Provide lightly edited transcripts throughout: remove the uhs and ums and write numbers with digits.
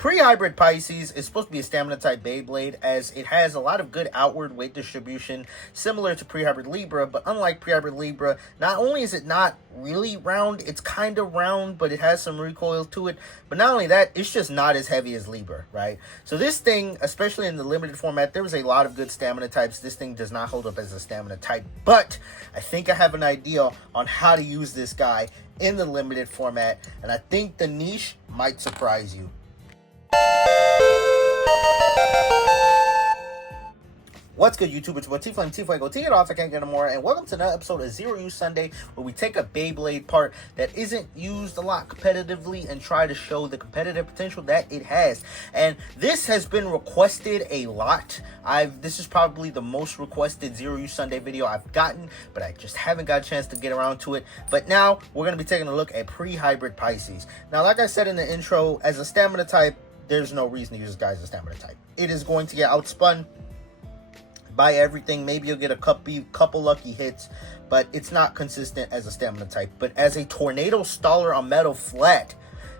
Pre-hybrid Pisces is supposed to be a stamina type Beyblade, as it has a lot of good outward weight distribution, similar to pre-hybrid Libra, but unlike pre-hybrid Libra, not only is it not really round, it's kind of round, but it has some recoil to it. But not only that, it's just not as heavy as Libra, right? So this thing, especially in the limited format, there was a lot of good stamina types. This thing does not hold up as a stamina type, but I think I have an idea on how to use this guy in the limited format, and I think the niche might surprise you. What's good, YouTube? It's what T-Flame, T-Fuego, T it off, I can't get no more, and welcome to another episode of Zero Use Sunday, where we take a Beyblade part that isn't used a lot competitively and try to show the competitive potential that it has. And this has been requested a lot. This is probably the most requested Zero Use Sunday video I've gotten, but I just haven't got a chance to get around to it. But now we're going to be taking a look at pre-hybrid Pisces. Now, like I said in the intro, as a stamina type, there's no reason to use this guy as a stamina type. It is going to get outspun by everything. Maybe you'll get a couple lucky hits, but it's not consistent as a stamina type. But as a tornado staller on metal flat,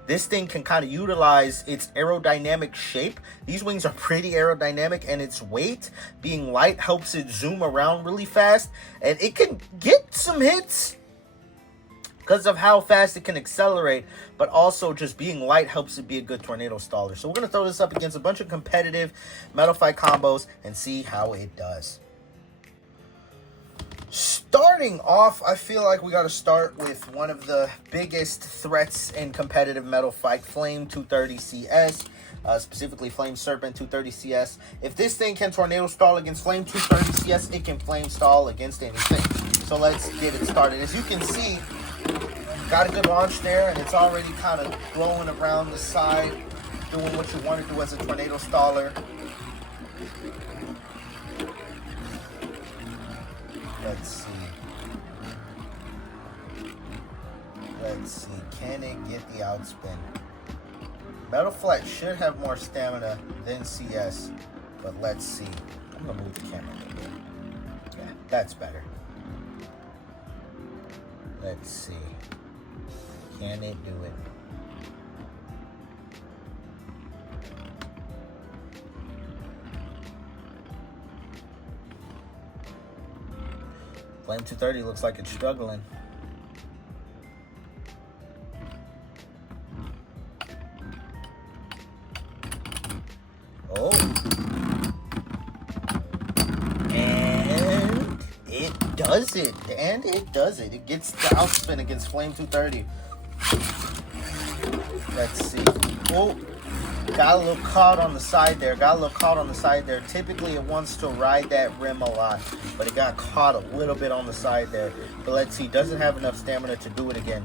this thing can kind of utilize its aerodynamic shape. These wings are pretty aerodynamic, and its weight being light helps it zoom around really fast, and it can get some hits because of how fast it can accelerate, but also just being light helps it be a good tornado staller. So we're going to throw this up against a bunch of competitive Metal Fight combos and see how it does. Starting off, I feel like we got to start with one of the biggest threats in competitive Metal Fight, Flame 230 CS. Specifically Flame Serpent 230 CS. If this thing can tornado stall against Flame 230 CS, it can flame stall against anything. So let's get it started. As you can see, got a good launch there, and it's already kind of blowing around the side, doing what you want to do as a tornado staller. Let's see. Can it get the outspin? Metal Flat should have more stamina than CS, but let's see. I'm going to move the camera a little bit. Yeah, that's better. Let's see. Can it do it? Flame 230 looks like it's struggling. Oh. And it does it. And it does it. It gets the outspin against Flame 230. Let's see. Oh, got a little caught on the side there. Typically, it wants to ride that rim a lot, but it got caught a little bit on the side there. But let's see. Doesn't have enough stamina to do it again.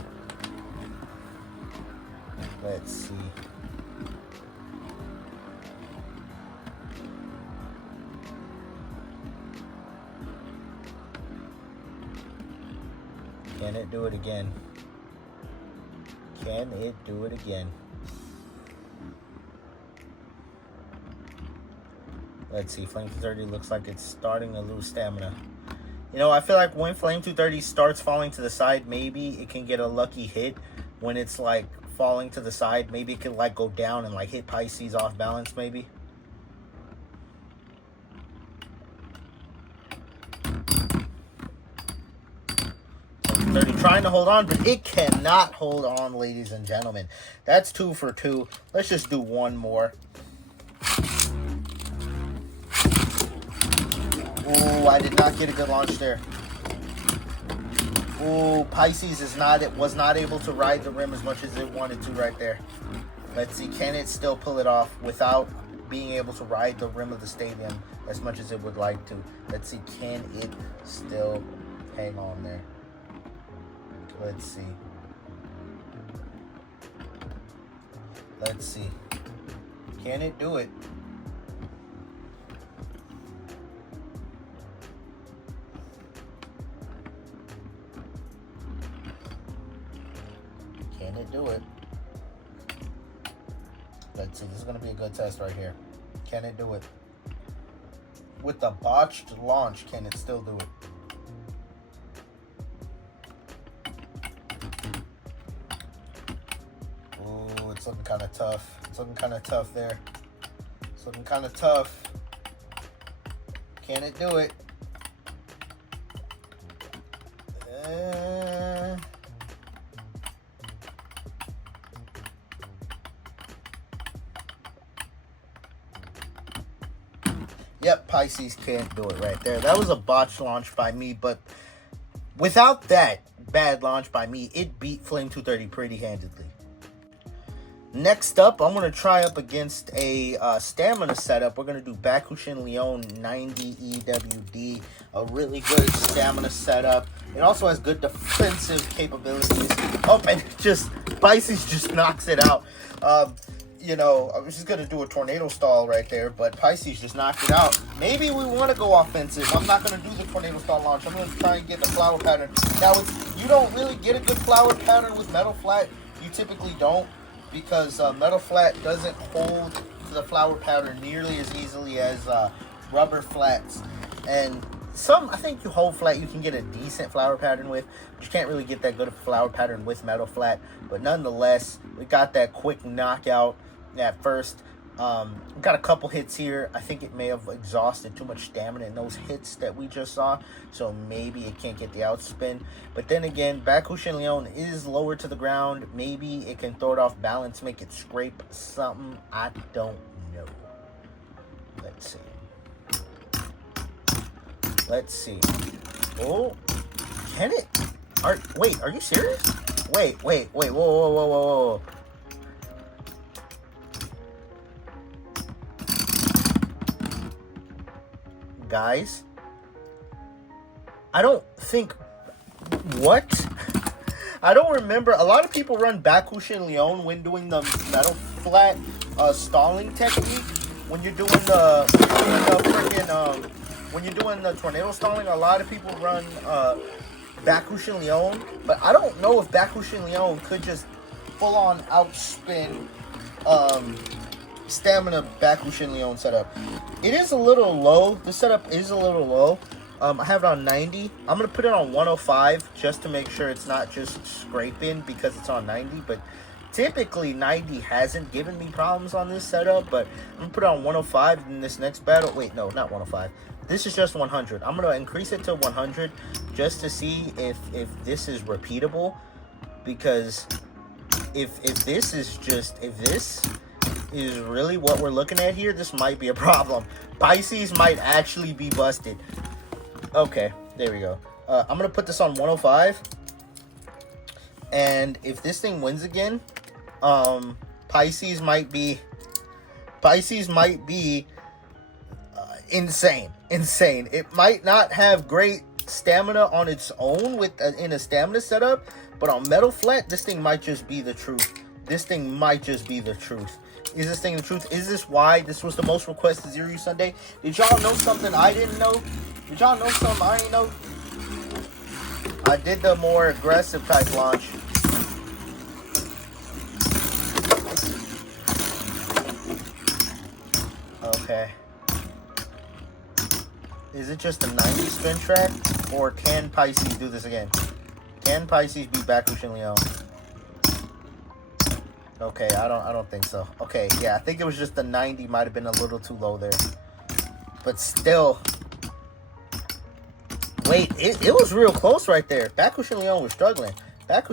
Let's see. Can it do it again? Can it do it again? Let's see. Flame 230 looks like it's starting to lose stamina. You know, I feel like when Flame 230 starts falling to the side, maybe it can get a lucky hit when it's like falling to the side. Maybe it can like go down and like hit Pisces off balance, maybe. Trying to hold on, but it cannot hold on, ladies and gentlemen. That's 2 for 2. Let's just do one more. Oh, I did not get a good launch there. Oh, Pisces was not able to ride the rim as much as it wanted to right there. Let's see, can it still pull it off without being able to ride the rim of the stadium as much as it would like to? Let's see, can it still hang on there? Let's see. Let's see. Can it do it? Can it do it? Let's see. This is going to be a good test right here. Can it do it? With the botched launch, can it still do it? It's looking kind of tough. It's looking kind of tough there. It's looking kind of tough. Can it do it? Yep, Pisces can't do it right there. That was a botch launch by me, but without that bad launch by me, it beat Flame 230 pretty handedly. Next up, I'm going to try up against a stamina setup. We're going to do Bakushin Leon 90 EWD, a really good stamina setup. It also has good defensive capabilities. Oh, and just Pisces just knocks it out. You know, I was just going to do a tornado stall right there, but Pisces just knocked it out. Maybe we want to go offensive. I'm not going to do the tornado stall launch. I'm going to try and get the flower pattern. Now, you don't really get a good flower pattern with Metal Flat. You typically don't, because Metal Flat doesn't hold to the flower pattern nearly as easily as rubber flats. And I think you hold flat, you can get a decent flower pattern with, but you can't really get that good of a flower pattern with Metal Flat. But nonetheless, we got that quick knockout at first. Got a couple hits here. I think it may have exhausted too much stamina in those hits that we just saw, so maybe it can't get the outspin. But then again, Bakushin Leon is lower to the ground. Maybe it can throw it off balance, make it scrape something. I don't know. Let's see. Let's see. Oh, can it? Wait, are you serious? Wait, whoa. Guys, I don't think, what? I don't remember. A lot of people run Bakushin Leon when doing the Metal Flat stalling technique. When you're doing the tornado stalling, a lot of people run Bakushin Leon, but I don't know if Bakushin Leon could just full on outspin stamina Bakushin Leon setup. It is a little low. The setup is a little low. I have it on 90. I'm going to put it on 105 just to make sure it's not just scraping because it's on 90. But typically 90 hasn't given me problems on this setup. But I'm going to put it on 105 in this next battle. Wait, no, not 105. This is just 100. I'm going to increase it to 100 just to see if this is repeatable. Because if this is really what we're looking at here, this might be a problem. Pisces might actually be busted. Okay, there we go. I'm gonna put this on 105, and if this thing wins again, Pisces might be insane. It might not have great stamina on its own in a stamina setup, but on Metal Flat, this thing might just be the truth. Is this thing the truth? Is this why this was the most requested Zero Use Sunday? Did y'all know something I didn't know? Did y'all know something I didn't know? I did the more aggressive type launch. Okay. Is it just a 90 spin track? Or can Pisces do this again? Can Pisces beat Bakushin Leon? Okay, I don't think so. Okay, yeah, I think it was just the 90 might have been a little too low there. But still. Wait, it was real close right there. Bakushin Leon was struggling. I'm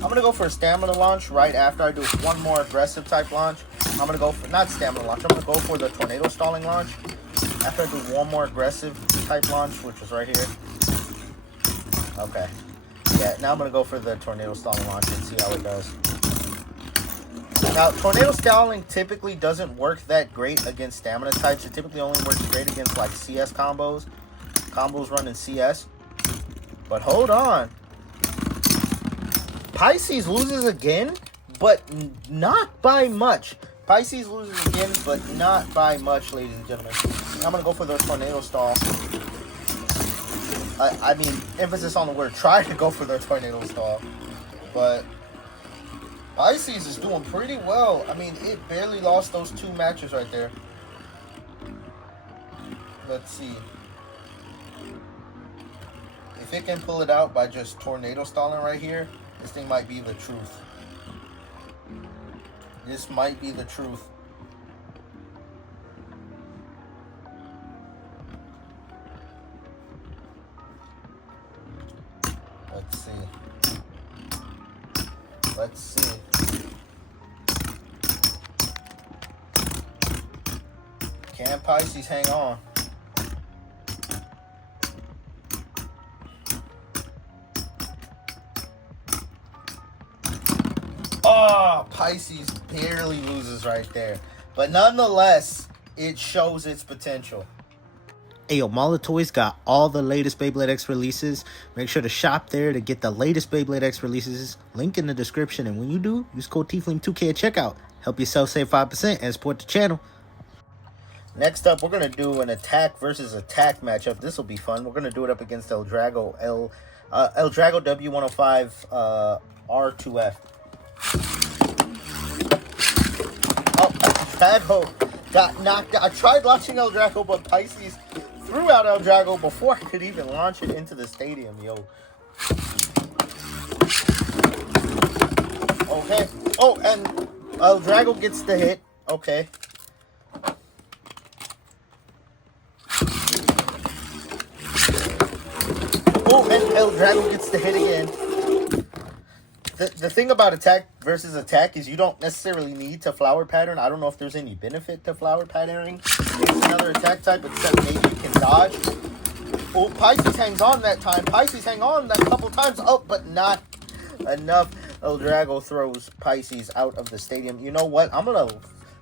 going to go for a stamina launch right after I do one more aggressive type launch. I'm going to go for, not stamina launch, I'm going to go for the tornado stalling launch. After I do one more aggressive type launch, which is right here. Okay. Yeah, now I'm going to go for the tornado stalling launch and see how it does. Now, tornado stalling typically doesn't work that great against stamina types. It typically only works great against like CS combos. Combos running CS. But hold on. Pisces loses again, but not by much. Pisces loses again, but not by much, ladies and gentlemen. I'm going to go for the tornado stall. I mean, emphasis on the word try to go for the tornado stall. But Pisces is doing pretty well. I mean, it barely lost those two matches right there. Let's see. If it can pull it out by just tornado stalling right here, this thing might be the truth. This might be the truth. Let's see. Let's see. Can Pisces hang on? Oh, Pisces barely loses right there. But nonetheless, it shows its potential. Hey, yo, Mall of Toys got all the latest Beyblade X releases. Make sure to shop there to get the latest Beyblade X releases. Link in the description. And when you do, use code TFLAME2K at checkout. Help yourself save 5% and support the channel. Next up, we're going to do an attack versus attack matchup. This will be fun. We're going to do it up against El Drago W105 R2F. Oh, Drago got knocked out. I tried launching El Drago, but Pisces threw out El Drago before I could even launch it into the stadium, yo. Okay. Oh, and El Drago gets the hit. Okay. Oh, and El Drago gets the hit again. The thing about attack versus attack is you don't necessarily need to flower pattern. I don't know if there's any benefit to flower patterning. It's another attack type, except maybe you can dodge. Oh, Pisces hangs on that time. Pisces hang on that couple times. Oh, but not enough. El Drago throws Pisces out of the stadium. You know what? I'm gonna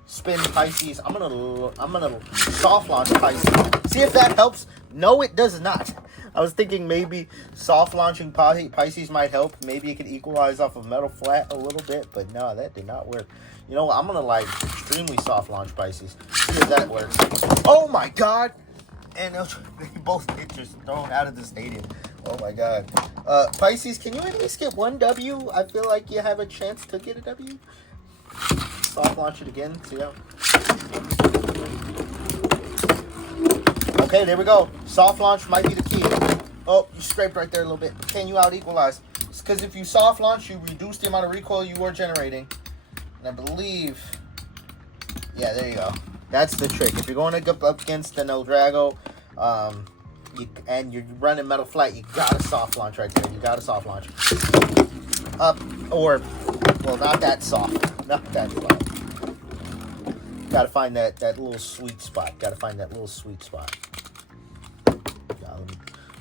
spin Pisces. I'm gonna soft launch Pisces. See if that helps. No, it does not. I was thinking maybe soft launching Pisces might help. Maybe it could equalize off of Metal Flat a little bit, but no, that did not work. You know what? I'm gonna like extremely soft launch Pisces. See if that works. Oh my god! And they both get just thrown out of the stadium. Oh my god. Pisces, can you at least get one W? I feel like you have a chance to get a W. Soft launch it again. See how? Okay, there we go. Soft launch might be the key. Oh, you scraped right there a little bit. Can you out-equalize? Because if you soft launch, you reduce the amount of recoil you are generating. And I believe... Yeah, there you go. That's the trick. If you're going to go up against an El Drago, and you're running Metal Flat, you gotta soft launch right there. You gotta soft launch. Or, well, not that soft. Not that soft. Gotta find that little sweet spot. Gotta find that little sweet spot.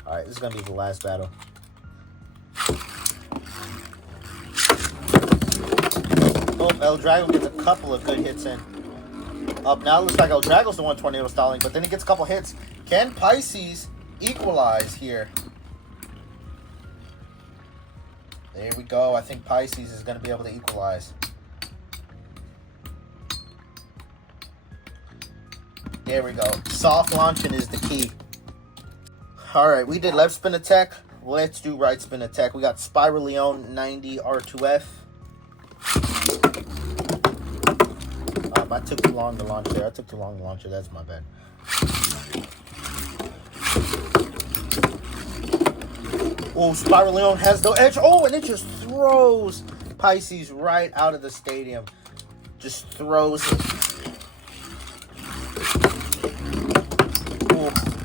Alright, this is gonna be the last battle. Oh, El Drago gets a couple of good hits in. Up now, it looks like El Drago's the one tornado stalling, but then he gets a couple hits. Can Pisces equalize here? There we go. I think Pisces is gonna be able to equalize. There we go. Soft launching is the key. Alright, we did left spin attack. Let's do right spin attack. We got Spiral Leon 90 R2F. I took too long to launch there. That's my bad. Oh, Spiral Leon has no edge. Oh, and it just throws Pisces right out of the stadium. Just throws it.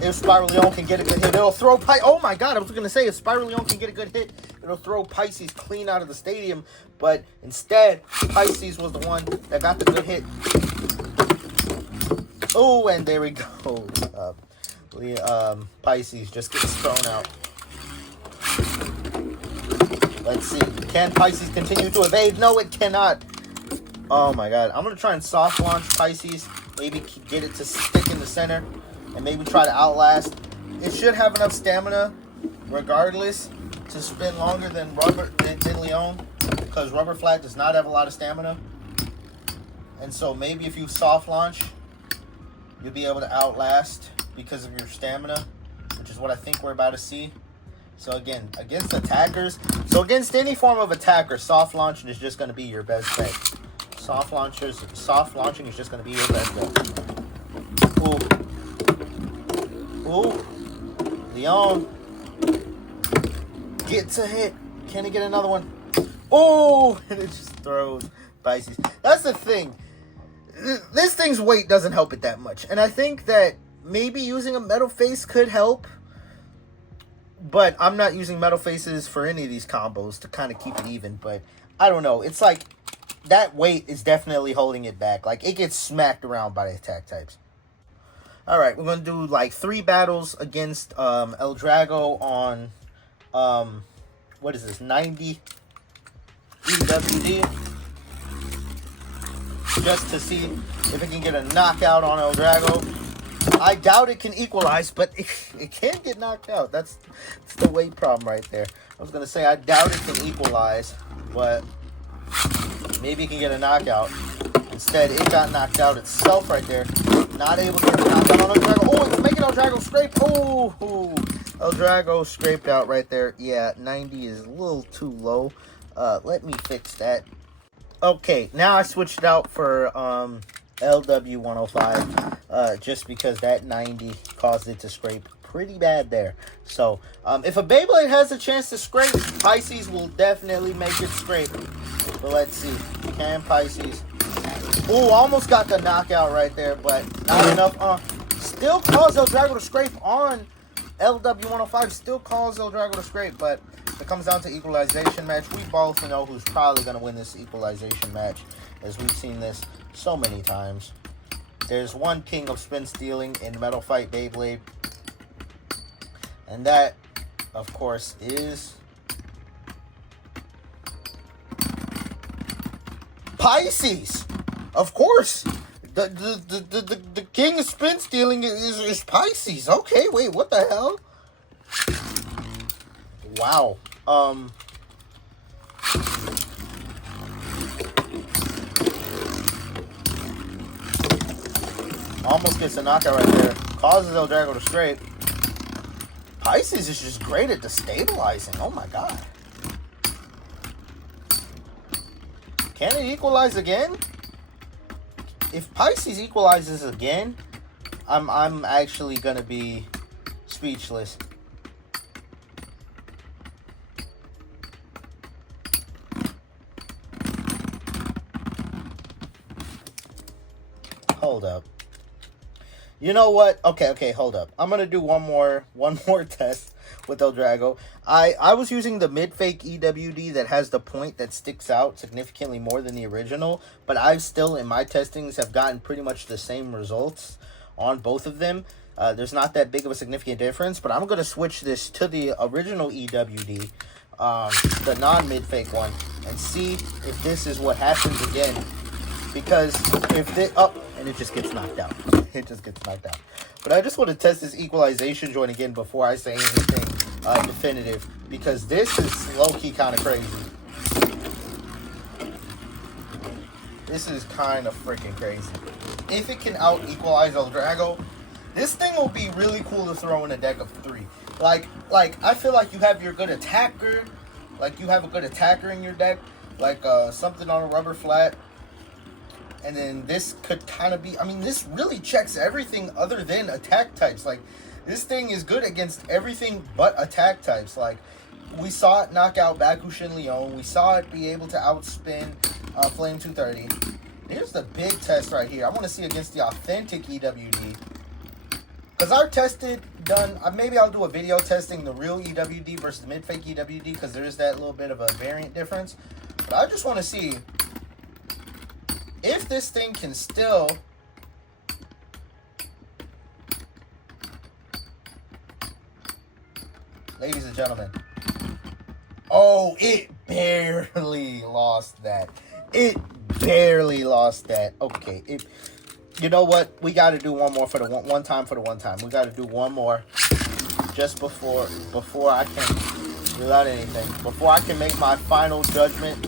If Spiral Leon can get a good hit, it'll throw oh my god, I was going to say, if Spiral Leon can get a good hit, it'll throw Pisces clean out of the stadium. But instead, Pisces was the one that got the good hit. Oh, and there we go. Pisces just gets thrown out. Let's see. Can Pisces continue to evade? No, it cannot. Oh my god. I'm going to try and soft launch Pisces. Maybe get it to stick in the center. And maybe try to outlast. It should have enough stamina, regardless, to spin longer than Leon, because Rubber Flat does not have a lot of stamina. And so maybe if you soft launch, you'll be able to outlast because of your stamina, which is what I think we're about to see. So again, against attackers, against any form of attacker, soft launching is just going to be your best bet. Soft launching is just going to be your best bet. Ooh. Ooh, Leon gets a hit. Can he get another one? Oh, and it just throws Pisces. That's the thing. This thing's weight doesn't help it that much. And I think that maybe using a metal face could help. But I'm not using metal faces for any of these combos to kind of keep it even. But I don't know. It's like that weight is definitely holding it back. Like, it gets smacked around by the attack types. Alright, we're going to do like 3 battles against El Drago on, what is this, 90 EWD. Just to see if it can get a knockout on El Drago. I doubt it can equalize, but it can get knocked out. That's the weight problem right there. I was going to say, I doubt it can equalize, but maybe it can get a knockout. Instead, it got knocked out itself right there. Not able to get a knockout on El Drago. Oh, it's making El Drago scrape. Oh, El Drago scraped out right there. Yeah, 90 is a little too low. Let me fix that. Okay, now I switched out for LW105 just because that 90 caused it to scrape pretty bad there. So, if a Beyblade has a chance to scrape, Pisces will definitely make it scrape. But let's see. Can Pisces? Oh, almost got the knockout right there, but not enough. Still caused El Drago to scrape on LW105. Still caused El Drago to scrape, but it comes down to equalization match. We both know who's probably going to win this equalization match, as we've seen this so many times. There's one king of spin stealing in Metal Fight Beyblade, and that, of course, is Pisces. Of course, the king of spin stealing is Pisces. Okay, wait, what the hell? Wow. Almost gets a knockout right there. Causes El Drago to scrape. Pisces is just great at destabilizing. Oh my god. Can it equalize again? If Pisces equalizes again, I'm actually gonna be speechless. Hold up. You know what? Okay, hold up. I'm gonna do one more test with El Drago. I was using the mid-fake EWD that has the point that sticks out significantly more than the original, but I've still, in my testings, have gotten pretty much the same results on both of them. There's not that big of a significant difference, but I'm gonna switch this to the original EWD, the non-mid-fake one, and see if this is what happens again. Because if they and it just gets knocked out. It just gets knocked out. But I just want to test this equalization joint again before I say anything definitive, because this is low-key kind of crazy. This is kind of freaking crazy. If it can out-equalize El Drago, this thing will be really cool to throw in a deck of 3. Like I feel like you have your good attacker, like you have a good attacker in your deck, like something on a rubber flat. And then this could kind of be, I mean, this really checks everything other than attack types. Like, this thing is good against everything but attack types. Like, we saw it knock out Bakushin Leon. We saw it be able to outspin Flame 230. Here's the big test right here. I want to see against the authentic EWD. Because I've maybe I'll do a video testing the real EWD versus mid-fake EWD, because there is that little bit of a variant difference. But I just want to see if this thing can still ladies and gentlemen, oh, it barely lost that. It barely lost that. Okay, you know what? We got to do one more for the one time for the one time. We got to do one more just before I can, without anything, before I can make my final judgment.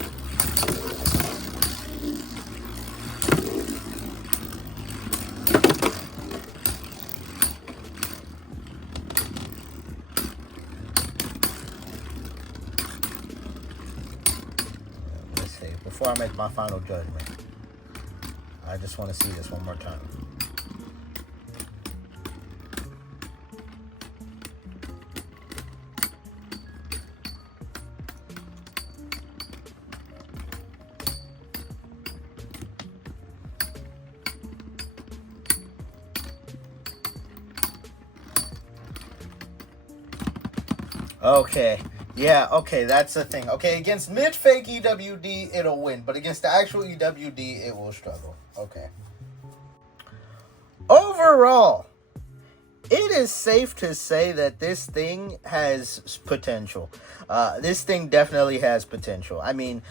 Before I make my final judgment, I just want to see this one more time. Okay. Yeah, okay, that's the thing. Okay, against mid-fake EWD, it'll win. But against the actual EWD, it will struggle. Okay. Overall, it is safe to say that this thing has potential. This thing definitely has potential. I mean,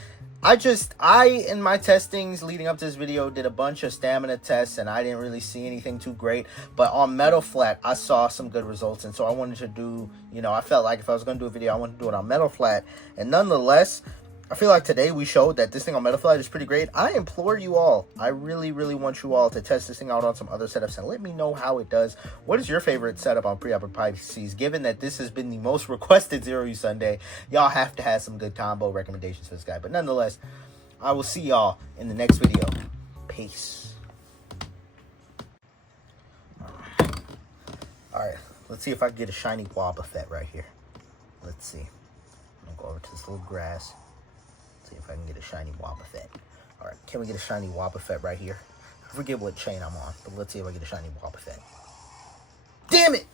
in my testings leading up to this video, did a bunch of stamina tests, and I didn't really see anything too great. But on Metal Flat, I saw some good results, and so I wanted to do, I felt like if I was going to do a video, I wanted to do it on Metal Flat. And nonetheless, I feel like today we showed that this thing on Metal Flat is pretty great. I implore you all, I really, really want you all to test this thing out on some other setups and let me know how it does. What is your favorite setup on pre-op and PISCES? Given that this has been the most requested Zero Use Sunday, y'all have to have some good combo recommendations for this guy. But nonetheless, I will see y'all in the next video. Peace. Alright, let's see if I can get a shiny Wob effect right here. Let's see. I'm going to go over to this little grass. See if I can get a shiny Wob effect. Alright, can we get a shiny Wob effect right here? I forget what chain I'm on, but let's see if I get a shiny Wob effect. Damn it!